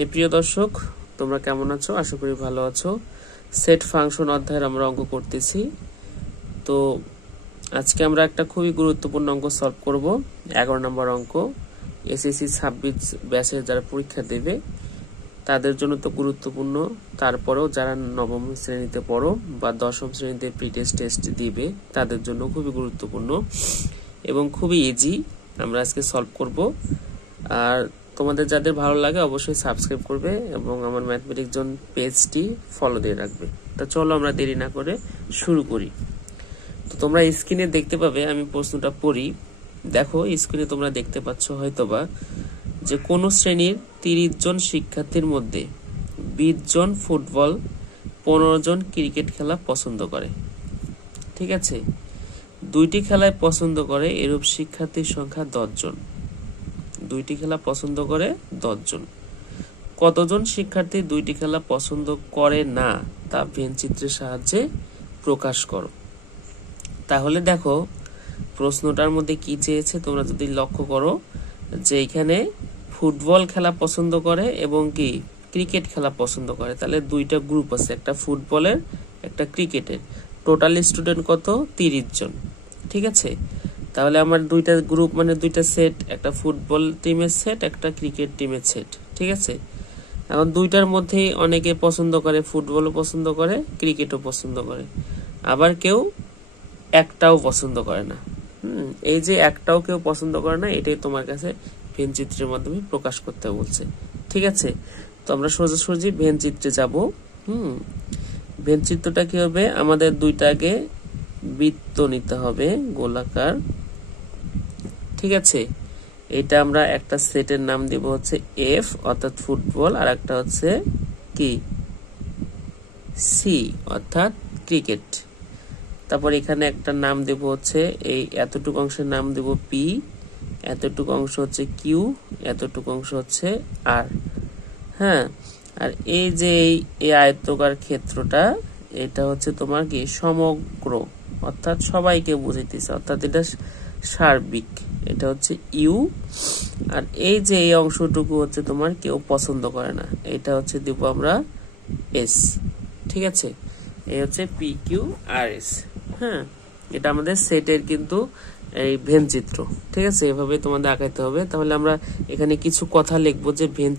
হে প্রিয় দর্শক, তোমরা কেমন আছো? আশা করি ভালো আছো। সেট ফাংশন অধ্যায়ের আমরা অঙ্ক করতেছি। তো আজকে আমরা একটা খুবই গুরুত্বপূর্ণ অঙ্ক সলভ করব। 11 নম্বর অঙ্ক। এসএসসি 26 ব্যাচের যারা পরীক্ষা দেবে তাদের জন্য তো গুরুত্বপূর্ণ, তারপরেও যারা নবম শ্রেণীতে পড়ো বা দশম শ্রেণীতে প্রি-টেস্ট টেস্ট দিবে তাদের জন্য খুবই গুরুত্বপূর্ণ এবং খুবই ইজি। আমরা আজকে সলভ করব। আর তোমাদের যাদের ভালো লাগে অবশ্যই সাবস্ক্রাইব করবে এবং আমার ম্যাথমেটিক্স জোন পেজটি ফলো দিয়ে রাখবে। তা চলো আমরা দেরি না করে শুরু করি। তো তোমরা স্ক্রিনে দেখতে পাবে, আমি প্রশ্নটা পড়ি। দেখো স্ক্রিনে তোমরা দেখতে পাচ্ছ হয়তোবা যে কোন শ্রেণীর 30 জন শিক্ষার্থীর মধ্যে 20 জন ফুটবল, 15 জন ক্রিকেট খেলা পছন্দ করে। ঠিক আছে, দুইটি খেলায় পছন্দ করে এরূপ শিক্ষার্থীর সংখ্যা 10 জন। দুইটি খেলা পছন্দ করে 10 জন। কতজন শিক্ষার্থী দুইটি খেলা পছন্দ করে না তা ভেন চিত্রের সাহায্যে প্রকাশ করো। তাহলে দেখো প্রশ্নটার মধ্যে কি চেয়েছে, তোমরা যদি লক্ষ্য করো যে এখানে ফুটবল খেলা পছন্দ করে এবং কি ক্রিকেট খেলা পছন্দ করে, তাহলে দুইটা গ্রুপ আছে, একটা ফুটবলের একটা ক্রিকেটের। টোটাল স্টুডেন্ট কত? 30 জন। ঠিক আছে, তাহলে আমার দুইটা গ্রুপ মানে দুইটা সেট, একটা ফুটবল টিমের সেট, একটা ক্রিকেট টিমের সেট। ঠিক আছে, এখন দুইটার মধ্যেই অনেকে পছন্দ করে, ফুটবলও পছন্দ করে, ক্রিকেটও পছন্দ করে, আবার কেউ একটাও পছন্দ করে না। এই যে একটাও কেউ পছন্দ করে না, এটাই তোমার কাছে ভেন চিত্রের মাধ্যমে প্রকাশ করতে বলছে। ঠিক আছে, তো আমরা সোজাসুজি ভেন চিত্রে যাব। ভেন চিত্রটা কি হবে, আমাদের দুইটাকে বৃত্ত নিতে হবে গোলাকার। ঠিক আছে, এটা আমরা একটা সেটের নাম দেব হচ্ছে এফ অর্থাৎ ফুটবল, আর একটা হচ্ছে কি সি অর্থাৎ ক্রিকেট। তারপর এখানে একটা নাম দেব হচ্ছে, এই এতটুকু অংশের নাম দেব পি, এতটুকু অংশ হচ্ছে কিউ, এতটুকু অংশ হচ্ছে আর। হ্যাঁ, আর এই যে এই আয়তকার ক্ষেত্রটা, এটা হচ্ছে তোমার কি সমগ্র অর্থাৎ সবাইকে বুঝাইতেছে, অর্থাৎ এটা সার্বিক, এটা হচ্ছে ইউ। আর এই যে এই অংশটুকু হচ্ছে তোমার কেউ পছন্দ করে না, এটা হচ্ছে দিব আমরা এস। ঠিক আছে, এই হচ্ছে পি কিউ আর এস। হ্যাঁ, এটা আমাদের সেটের কিন্তু এই ভেন চিত্র। ঠিক আছে, এভাবে তোমাদের আঁকাইতে হবে। তাহলে আমরা এখানে কিছু কথা লিখবো যে ভেন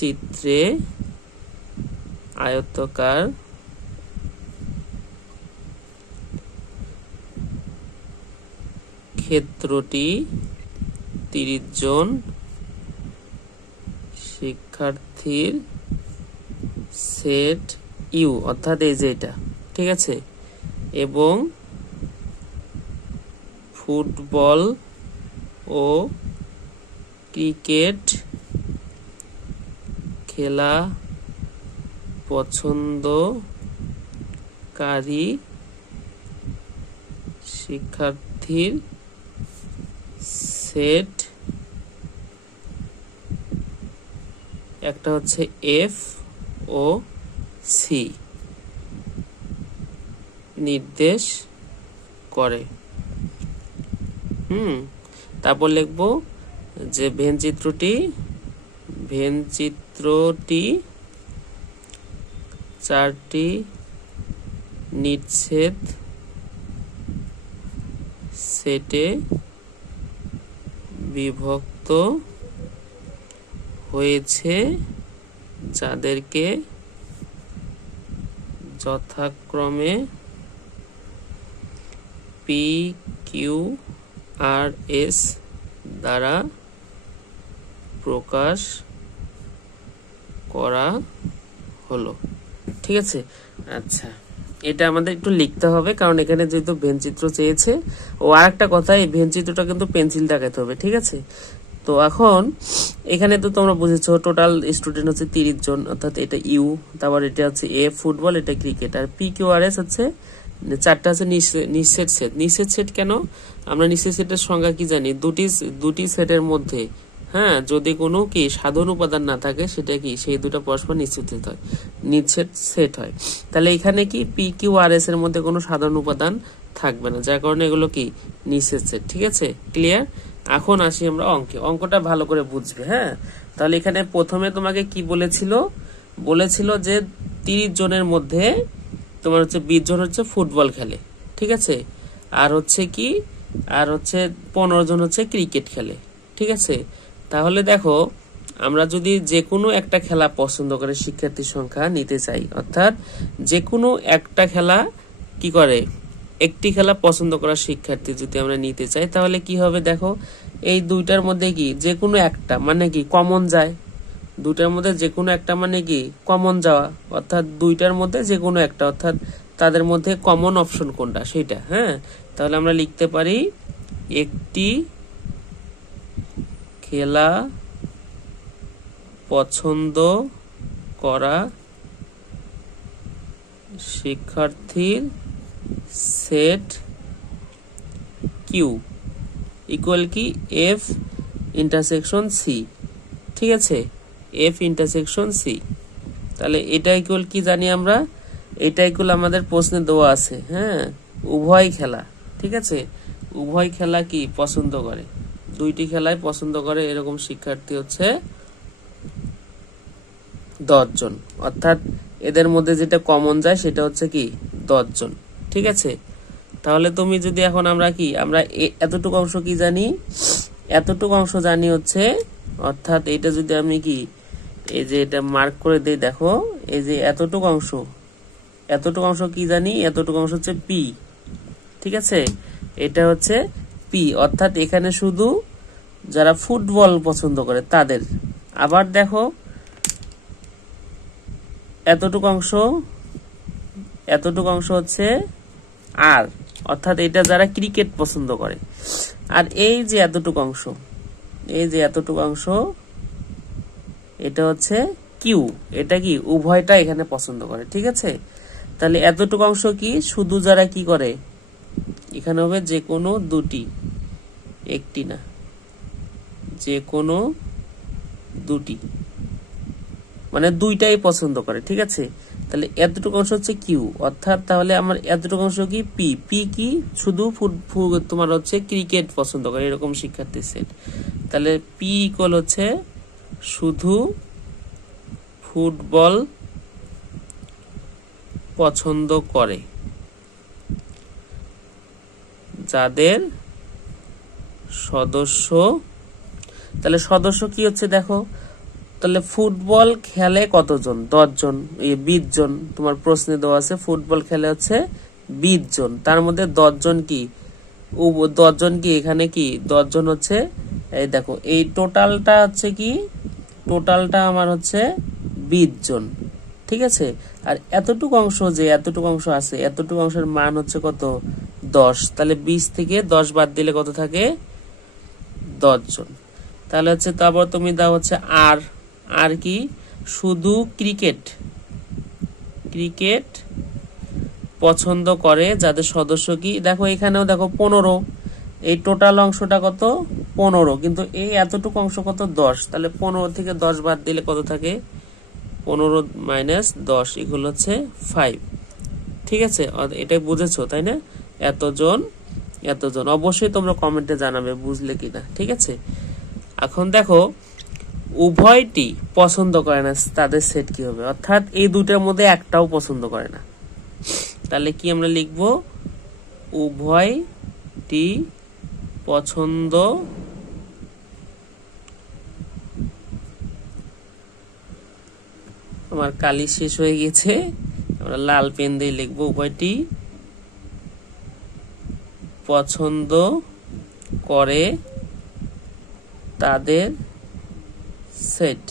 চিত্রে আয়তকার ক্ষেত্রটি 30 জন শিক্ষার্থীর সেট ইউ অর্থাৎ এই যে এটা। ঠিক আছে, এবং ফুটবল ও ক্রিকেট খেলা পছন্দকারী শিক্ষার্থীর সেট একটা হচ্ছে এফ ও সি নির্দেশ করে। তারপর লিখবো যে ভেন চিত্রটি 4টি নিচ্ছেদ সেটে বিভক্ত হয়েছে, যাদেরকে যথাক্রমে পি কিউ আর এস দ্বারা প্রকাশ করা হলো। ঠিক আছে, আচ্ছা এটা আমাদের একটু লিখতে হবে, কারণ এখানে যেহেতু ভেন চিত্র চেয়েছে। ও আর একটা কথা, এই ভেন চিত্রটা কিন্তু পেন্সিল দেখাতে হবে। ঠিক আছে, তো এখন এখানে তো তোমরা বুঝেছো টোটাল স্টুডেন্ট হচ্ছে 30 জন, অর্থাৎ এটা ইউ, তারপর এটা হচ্ছে এ ফুটবল, এটা ক্রিকেট, আর পি কিউ আর এস হচ্ছে 4টা হচ্ছে নিঃছেদ সেট। নিঃছেদ সেট কেন? আমরা নিঃছেদ সেটের সংজ্ঞা কি জানি, দুটি সেটের মধ্যে হ্যাঁ যদি কোনো কি সাধারণ উপাদান না থাকে, সেটা কি সেই দুটো পরস্পর নিচ্ছেদ সেট হয়। তাহলে এখানে কি পি কিউ আর এস এর মধ্যে কোনো সাধারণ উপাদান থাকবে না, যার কারণে এগুলো কি নিঃছেদ সেট। ঠিক আছে, ক্লিয়ার? এখন আসি আমরা অঙ্কে, অঙ্কটা ভালো করে বুঝবে। হ্যাঁ, তাহলে এখানে প্রথমে তোমাকে কি বলেছিল যে 30 জনের মধ্যে তোমার হচ্ছে 20 জন হচ্ছে ফুটবল খেলে, ঠিক আছে, আর হচ্ছে 15 জন হচ্ছে ক্রিকেট খেলে, ঠিক আছে। তাহলে দেখো আমরা যদি যে কোনো একটা খেলা পছন্দ করে শিক্ষার্থীর সংখ্যা নিতে চাই, অর্থাৎ যে কোনো একটা খেলা কি করে, একটি খেলা পছন্দ করা শিক্ষার্থী যদি আমরা নিতে চাই, তাহলে কি হবে দেখো, এই দুইটার মধ্যে কি যে কোনো একটা মানে কি কমন যায়, দুইটার মধ্যে যে কোনো একটা মানে কি কমন যাওয়া, অর্থাৎ দুইটার মধ্যে যে কোনো একটা, অর্থাৎ তাদের মধ্যে কমন অপশন কোনটা সেটা। হ্যাঁ, তাহলে আমরা লিখতে পারি একটি খেলা পছন্দ করা শিক্ষার্থীর সেট কিউ ইকুয়াল কি এফ ইন্টারসেকশন সি, ঠিক আছে, এফ ইন্টারসেকশন সি। তাহলে এটা ইকুয়াল কি জানি আমরা, এটা ইকুয়াল আমাদের প্রশ্নে দেওয়া আছে। হ্যাঁ, উভয় খেলা, ঠিক আছে, উভয় খেলা কি পছন্দ করে, দুইটি খেলাই পছন্দ করে এরকম শিক্ষার্থী হচ্ছে 10 জন, অর্থাৎ এদের মধ্যে যেটা কমন যায় সেটা হচ্ছে কি 10 জন, ঠিক আছে। তাহলে তুমি যদি এখন আমরা এতটুকু অংশ কি জানি, এতটুকু অংশ জানি হচ্ছে, অর্থাৎ এটা যদি আমি কি এই যে এটা মার্ক করে দেই, দেখো এই যে এতটুকু অংশ কি জানি, এতটুকু অংশ হচ্ছে পি, ঠিক আছে, এটা হচ্ছে পি, অর্থাৎ এখানে শুধু যারা ফুটবল পছন্দ করে তাদের। আবার দেখো এতটুকু অংশ হচ্ছে আর, অর্থাৎ এটা যারা ক্রিকেট পছন্দ করে। আর এই যে এতটুকু অংশ এটা হচ্ছে কিউ, এটা কি উভয়টা এখানে পছন্দ করে, ঠিক আছে। তাহলে এতটুকু অংশ কি শুধু যারা কি করে, এখানে হবে যে কোনো দুটি, একটি না, যে কোনো দুটি, মানে দুইটাই পছন্দ করে, ঠিক আছে। তাহলে এতটুকু অংশ হচ্ছে কিউ, অর্থাৎ তাহলে আমার এতটুকু অংশ কি পি, পি কি শুধু তোমার হচ্ছে ক্রিকেট পছন্দ করে এরকম শিক্ষার্থী সেট। তাহলে পি ইকুয়াল হচ্ছে শুধু ফুটবল পছন্দ করে যাদের সদস্য, তাহলে সদস্য কি হচ্ছে দেখো, তাহলে ফুটবল খেলে কতজন, 10 জন, 20 জন, তোমার প্রশ্নে দেওয়া আছে ফুটবল খেলে হচ্ছে 20 জন, তার মধ্যে 10 জন কি এখানে কি 10 জন হচ্ছে, এই দেখো এই টোটালটা হচ্ছে কি, টোটালটা আমার হচ্ছে 20 জন, ঠিক আছে। আর এতটুকু অংশ আছে, এতটুকু অংশের মান হচ্ছে কত 10, তাহলে 20 থেকে 10 বাদ দিলে কত থাকে 10 জন। তাহলে হচ্ছে তারপর তুমি দাও হচ্ছে আর কি শুধু ক্রিকেট পছন্দ করে যাদের সদস্য কি, দেখো এখানেও দেখো 15, এই টোটাল অংশটা কত 15, কিন্তু এই এতটুকু অংশ কত 10, তাহলে 15 থেকে 10 বাদ দিলে কত থাকে 15 মাইনাস 10 এগুলো হচ্ছে 5, ঠিক আছে। এটাই বুঝেছো তাই না, এতজন অবশ্যই তোমরা কমেন্টে জানাবে বুঝলে কিনা, ঠিক আছে। এখন দেখো উভয়টি পছন্দ করে না, তাদের সেট কি হবে, অর্থাৎ এই দুইটার মধ্যে একটাও পছন্দ করে না, তাহলে কি আমরা লিখব, উভয়টি পছন্দ আমার কালি শেষ হয়ে গেছে, আমরা লাল পেন দিয়ে লিখবো, উভয়টি পছন্দ করে তাদের সেট,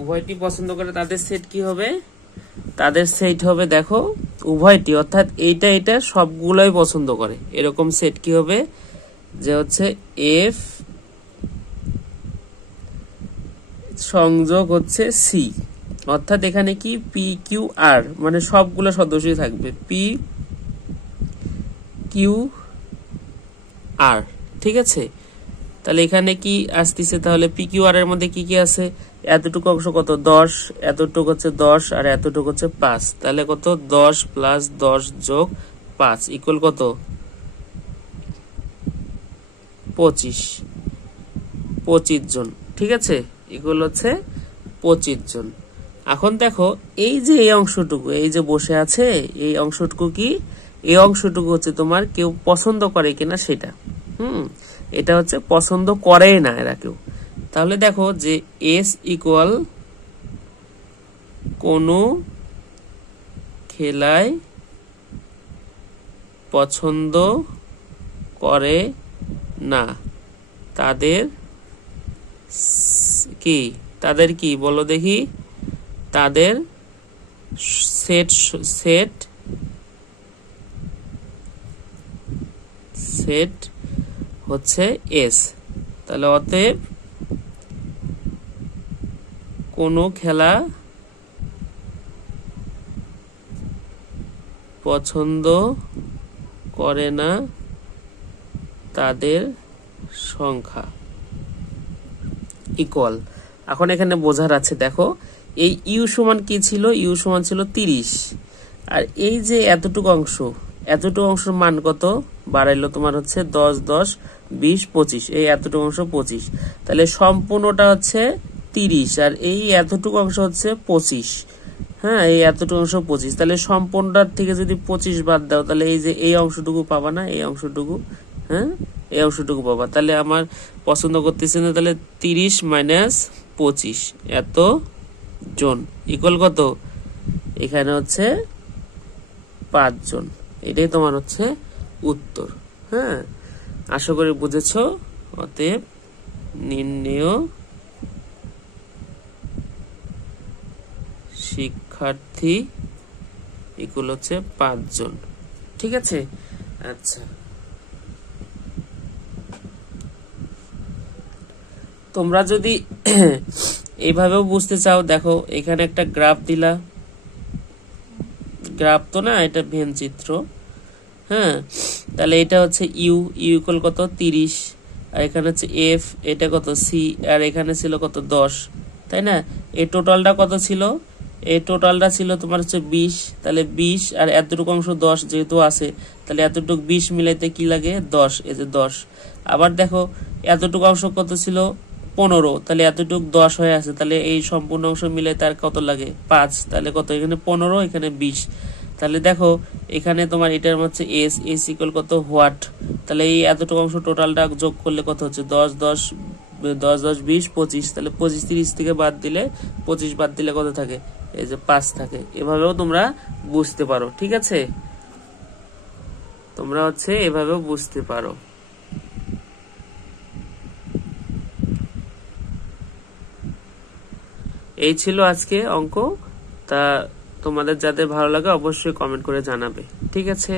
উভয়টি পছন্দ করে তাদের সেট কি হবে, তাদের সেট হবে দেখো উভয়টি, অর্থাৎ এটা সবগুলোই পছন্দ করে এরকম সেট কি হবে, যে হচ্ছে এফ সংযোগ হচ্ছে সি, অর্থাৎ এখানে কি পি কিউ আর মানে সবগুলো সদস্যই থাকবে পি কিউ আর, ঠিক আছে। তাহলে এখানে কি আসতেছে, তাহলে পি কিউ আর এর মধ্যে কি কি আছে, এতটুকু অংশ কত 10, এতটুকু হচ্ছে 10 আর এতটুকু হচ্ছে 5, তাহলে কত 10 প্লাস 10 যোগ 5 ইকুয়াল কত 25 জন, ঠিক আছে, এগুলো হচ্ছে 25 জন। এখন দেখো এই যে এই অংশটুকু, এই যে বসে আছে এই অংশটুকু কি, এই অংশটুকু হচ্ছে তোমার কেউ পছন্দ করে কিনা সেটা। এটা হচ্ছে পছন্দ করে না এরা কেউ। তাহলে দেখো যে এস ইকুয়াল কোনো খেলায় পছন্দ করে না, তাদের কি বলো দেখি, তাদের সেট হচ্ছে এস। তাহলে অতএব কোনো খেলা পছন্দ করে না তাদের সংখ্যা ইকুয়াল। এখন এখানে বোঝার আছে, দেখো এই ইউ সমান কি ছিল, ইউ সমান ছিল 30, আর এই যে এতটুকু অংশের মান কত বাড়াইলো তোমার হচ্ছে 10 10 20 25, এই এতটুকু অংশ 25, তাহলে সম্পূর্ণটা হচ্ছে 30 আর এই এতটুকু অংশ হচ্ছে 25। হ্যাঁ, এই এতটুকু অংশ 25, তাহলে সম্পূর্ণটার থেকে যদি 25 বাদ দাও তাহলে এই যে এই অংশটুকু পাবা না, এই অংশটুকু, হ্যাঁ এই অংশটুকু পাবা। তাহলে আমার পছন্দ করতেছে না, তাহলে 30 মাইনাস 25 এত জন ইকুয়াল কত, এখানে হচ্ছে 5 জন। এটাই তোমার হচ্ছে উত্তর। হ্যাঁ, আশা করি বুঝেছো। অতএব নির্ণেয় শিক্ষার্থী ইকুয়াল হচ্ছে 5 জন, ঠিক আছে। আচ্ছা, তোমরা যদি এইভাবেও বুঝতে চাও, দেখো এখানে একটা গ্রাফ দিলা, গ্রাফ তো না, এটা ভেন চিত্র। হ্যাঁ, তাহলে এটা হচ্ছে ইউ ইকুয়াল কত 30, আর এখানে হচ্ছে এফ, এটা কত সি, আর এখানে ছিল কত 10, তাই না। এই টোটালটা কত ছিল, এই টোটালটা ছিল তোমার হচ্ছে 20, তাহলে 20 আর এতটুকু অংশ 10 যেহেতু আছে, তাহলে এতটুকু 20 মিলাইতে কি লাগে 10, এই যে 10। আবার দেখো এতটুকু অংশ কত ছিল 15, তাহলে এতটুকু 10 হয়ে আছে, তাহলে এই সম্পূর্ণ অংশ মিলে তার কত লাগে 5, তাহলে কত এখানে 15 এখানে 20। তাহলে দেখো এখানে তোমার এটার হচ্ছে এস ইকুয়াল কত হোয়াট, তাহলে এই এতটুকু অংশ টোটালটা যোগ করলে কত হচ্ছে 10 10 10 10 20 25, তাহলে 25 30 থেকে বাদ দিলে 25 বাদ দিলে কত থাকে, এই যে 5 থাকে। এভাবেও তোমরা বুঝতে পারো, ঠিক আছে, তোমরা হচ্ছে এভাবেও বুঝতে পারো। এই ছিল আজকে অঙ্ক। তা তোমাদের যাদের ভালো লাগে অবশ্যই কমেন্ট করে জানাবে, ঠিক আছে।